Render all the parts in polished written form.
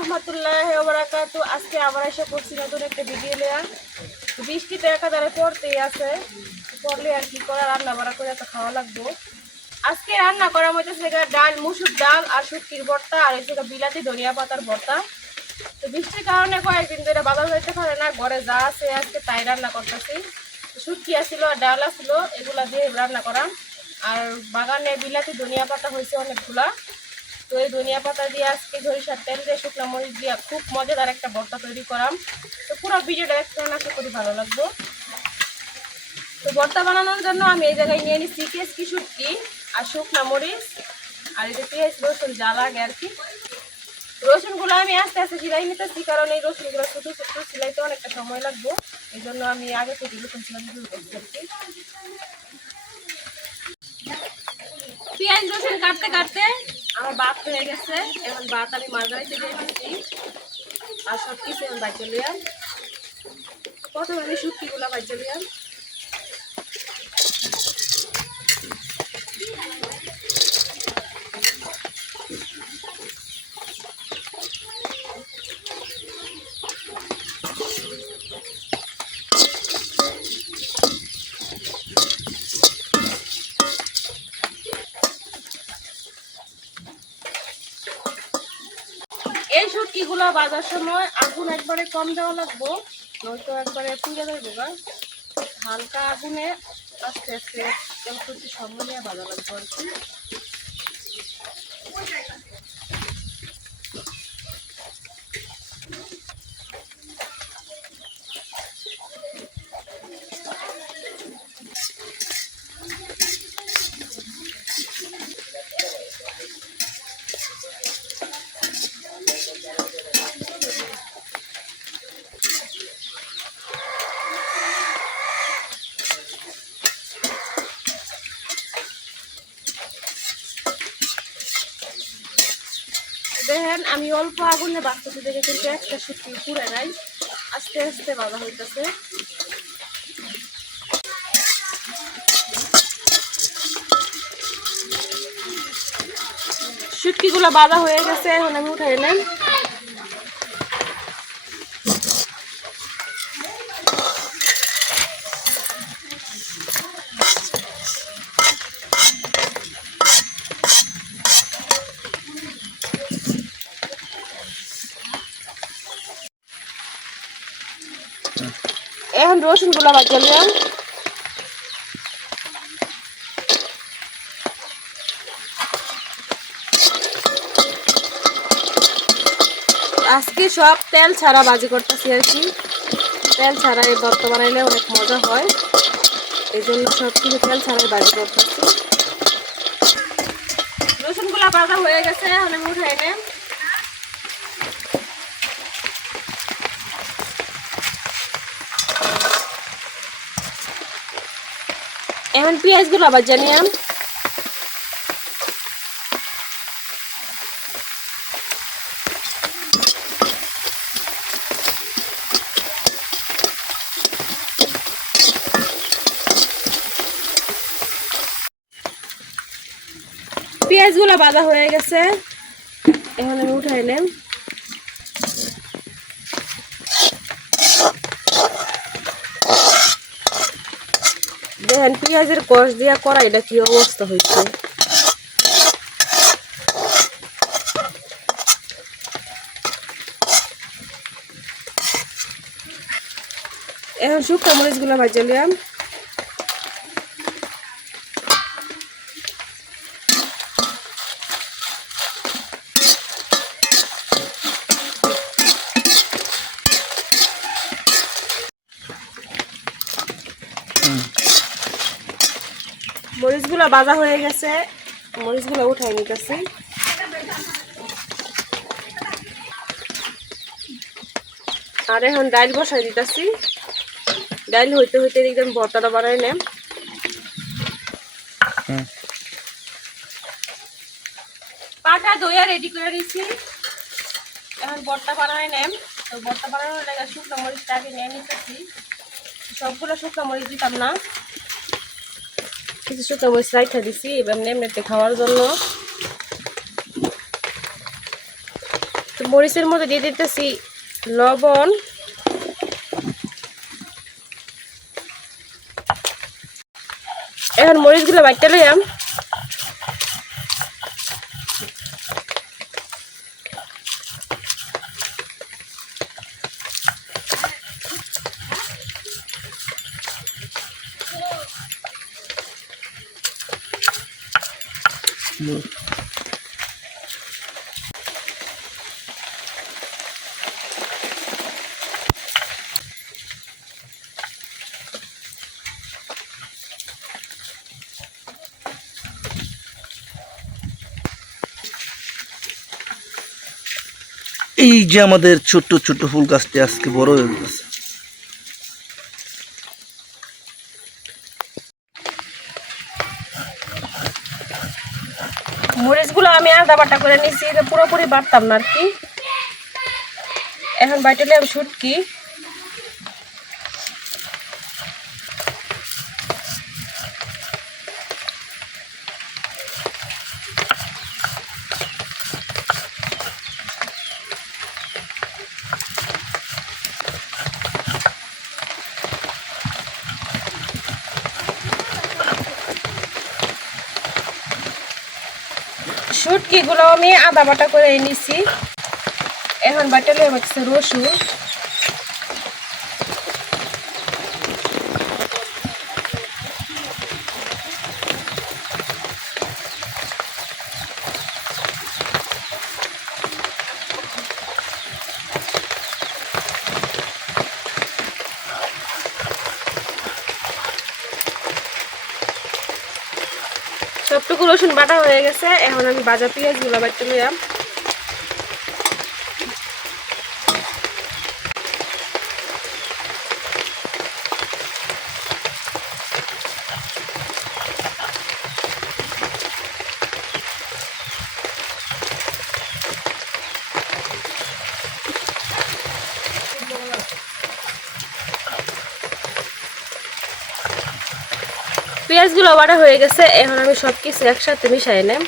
রহমতুল্লাহি ওয়া বারাকাতুহু। আজকে আবার এসে পড়ছি নতুন একটা ভিডিও নিয়ে। বৃষ্টি তো একেবারে পড়তেই আছে, পড়লে আর কি করা, রান্না বাড়া করে তো খাওয়া লাগবো। আজকে রান্না করা হইতেছে ডাল, মুসুর ডাল আর শুটকির ভর্তা, আর হচ্ছে বিলাতি ধনিয়া পাতার ভর্তা। তো বৃষ্টির কারণে কয়েকদিন ধরে বাজার যাইতে পারে না, ঘরে যা আছে আজকে তাই রান্না করতেছি। শুটকি আসছিল আর ডাল আসছিল, এগুলা দিয়ে রান্না করা। আর বাগানে বিলাতি ধনিয়া পাতা হয়েছে অনেকগুলা। তো এই ধনিয়া পাতা দিয়ে আজকে সরিষার তেল দিয়ে শুকনো মরিচ দিয়ে খুব মজাদার একটা ভর্তা তৈরি করাম। তো পুরো ভিডিওটা দেখতে আশা করি ভালো লাগবে। তো ভর্তা বানানোর জন্য আমি এই জায়গায় নিয়ে নিচ্ছি কেসকি শুটকি আর শুকনো মরিচ, আর এই যে পেঁয়াজ রসুন যা লাগে আর কি। রসুনগুলো আমি আস্তে আস্তে সিলাই নিতেছি, কারণ এই রসুনগুলো ছোটো ছোটো সিলাইতে অনেকটা সময় লাগবে। এই জন্য আমি আগে থেকে রসুন সিলাই শুরু করছি আর কি। পেঁয়াজ রসুন কাটতে কাটতে আমার ভাত হয়ে গেছে। এখন ভাত আমি মাঝারিতে দিয়ে দিচ্ছি আর সব কিছু এখন ভাজা লিয়াম। প্রথমে আমি শুটকিগুলো ভাজা লিয়াম। এই শুটকিগুলো ভাজার সময় আগুন একবারে কম দেওয়া লাগবো, নয়তো একবারে পুড়ে যাবে না। হালকা আগুনে আস্তে আস্তে একটু সময় নিয়ে ভাজা লাগবো আর কি। দেখেন আমি অল্প আগুনে বাঁচতেছি দেখে কিন্তু একটা শুটকি পুড়ে নাই, আস্তে আস্তে ভাজা হইতেছে। শুটকিগুলো ভাজা হয়ে গেছে, এখন আমি উঠাই নেন। এখন রসুনগুলো ভাজা নিলাম। আজকে সব তেল ছাড়া ভাজি করতেছি আর কি। তেল ছাড়া এই ভর্তা বানাইলে অনেক মজা হয়, এই জন্য সব কিছু তেল ছাড়াই ভাজি করতেছি। রসুনগুলো ভাজা হয়ে গেছে, এখন আমি উঠাই নেন। এখন পেঁয়াজগুলো ভাজা নিলাম। পেঁয়াজগুলো ভাজা হয়ে গেছে, এখন আমি উঠাই নেন। দেখেন পেঁয়াজের কষ দিয়া কড়াইটা কি অবস্থা হয়েছে। এখন শুকনো মরিচগুলো ভাজা নিলাম। মরিচগুলো ভাজা হয়ে গেছে, মরিচগুলো উঠাই নিতেছি। আর এখন ডাল বসাই দিতেছি। ডাল হইতে হইতে একদম ভর্তাটা বানাই নেম। পাটা দইয়া রেডি করে দিচ্ছি, এখন ভর্তা বানাই নেম। তো ভর্তা বানানোর লাগে শুকনো মরিচটা আগে নিয়ে নিতেছি। সবগুলো শুকনো মরিচ দিতাম না, কিছু শুকনো মরিচ রাইখা দিছি এবার এমনিতে খাওয়ার জন্য। তো মরিচের মধ্যে দিয়ে দিতেছি লবণ, এখন মরিচগুলো বাইটে লইয়াম। এই যে আমাদের ছোট্ট ছোট্ট ফুল গাছটি আজকে বড় হয়ে গেছে। মরিচগুলো আমি আদা বাটা করে নিছি, পুরোপুরি বাটতাম না আর কি। এখন বাইটে নিলাম শুটকি, শুটকিগুলো আমি আদা বাটা করে নিছি। এখন বাইটে নিলাম হচ্ছে রসুন, সবটুকু রসুন বাটা হয়ে গেছে। এখন আমি ভাজা পেঁয়াজগুলো বাইটে নিলাম। পেঁয়াজগুলো বাটা হয়ে গেছে, এখন আমি সবকিছু একসাথে মিশাই নেব।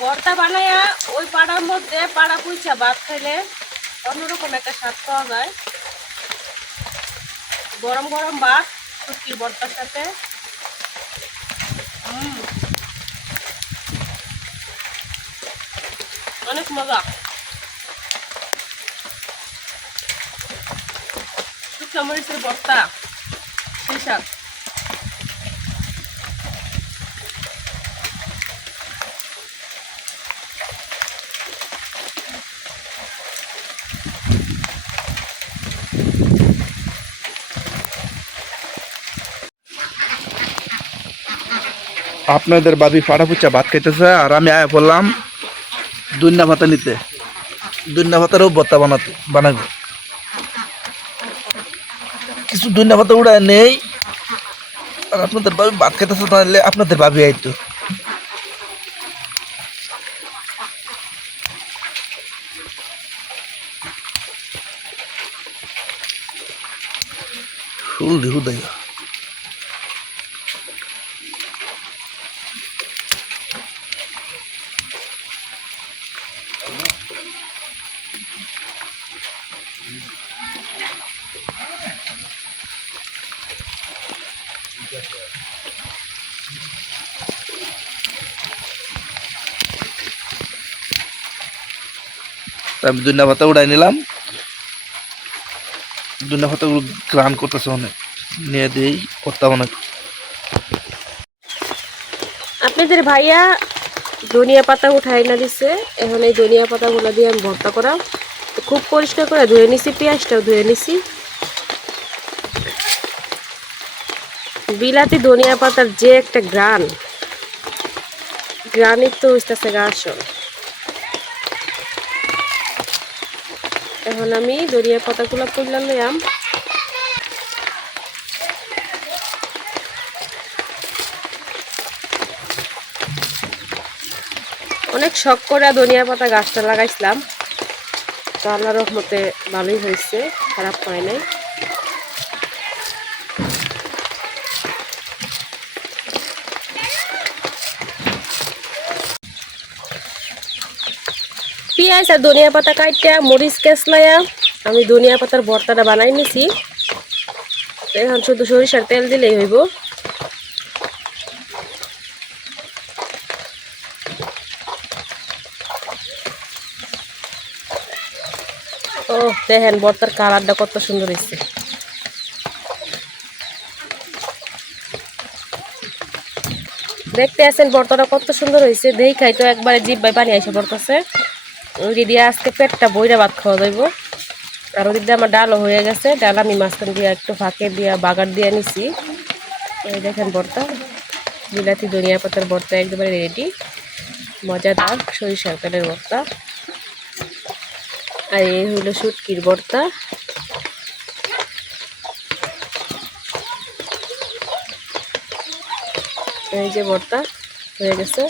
ভর্তা বানাইয়া ওই পাড়ার মধ্যে পাড়া পুইছা ভাত খাইলে অন্যরকম একটা স্বাদ পাওয়া যায়। গরম গরম ভাত শুটকির ভর্তার সাথে অনেক মজা। শুকনো মরিচের ভর্তা সেই স্বাদ। আপনাদের বাবি ফাটা ফুচা ভাত খাইতেছে, আর আমি আয়া বললাম দুন্না ভাতা নিতে, দুন্না ভাতারও ভর্তা বানাবো। কিছু দুন্না ভাতা উড়ায় নেই, আর আপনাদের বাবি ভাত খাইতেছে, তাহলে আপনাদের বাবি আইতো। ফুল দিহু দেয়। আমি দুন্না ভাতা উড়াই নিলাম। দুন্না ভাতাগুলো গ্রান করতেছে অনেক, নিয়ে দিয়েই করতে অনেক। আপনাদের ভাইয়া ধনিয়া পাতা উঠাই না দিছে, এখন এই ধনিয়া পাতাগুলো দিয়ে আমি ভর্তা করা। খুব পরিষ্কার করে ধুয়ে নিছি, পেঁয়াজটাও ধুয়ে নিছি। বিলাতি ধনিয়া পাতার যে একটা গ্রানই তো হইতেছে গা আসল। এখন আমি ধনিয়া পাতাগুলো পুড়লা লইয়াম। অনেক শখ করে ধনিয়া পাতা গাছটা লাগাইছিলাম, তো আল্লাহর রহমতে ভালোই হয়েছে, খারাপ হয় নাই। পেঁয়াজ আর ধনিয়া পাতা কাটিয়া মরিচ কেসলাইয়া আমি ধনিয়া পাতার ভর্তাটা বানাই নিছি। এখন শুধু সরিষার তেল দিলেই হইব। ও দেখেন ভর্তার কালারটা কত সুন্দর হয়েছে। দেখতে আছেন ভর্তাটা কত সুন্দর হয়েছে, দেই খাই তো একবারে জিব্বায় পানি এসে পড়তেছে। ওই দিয়ে আজকে পেটটা বইরা ভাত খাওয়া যাইব। আর ওদিক দিয়ে আমার ডালও হয়ে গেছে, ডাল আমি মাঝখান দিয়ে একটু ফাঁকে দিয়া বাগার দিয়ে নিছি। এই দেখেন ভর্তা, বিলাতি ধনিয়া পাতার ভর্তা একেবারে রেডি, মজাদার সরিষার তেলের ভর্তা। আর এই হইল শুটকির ভর্তা। এই যে ভর্তা হয়ে গেছে।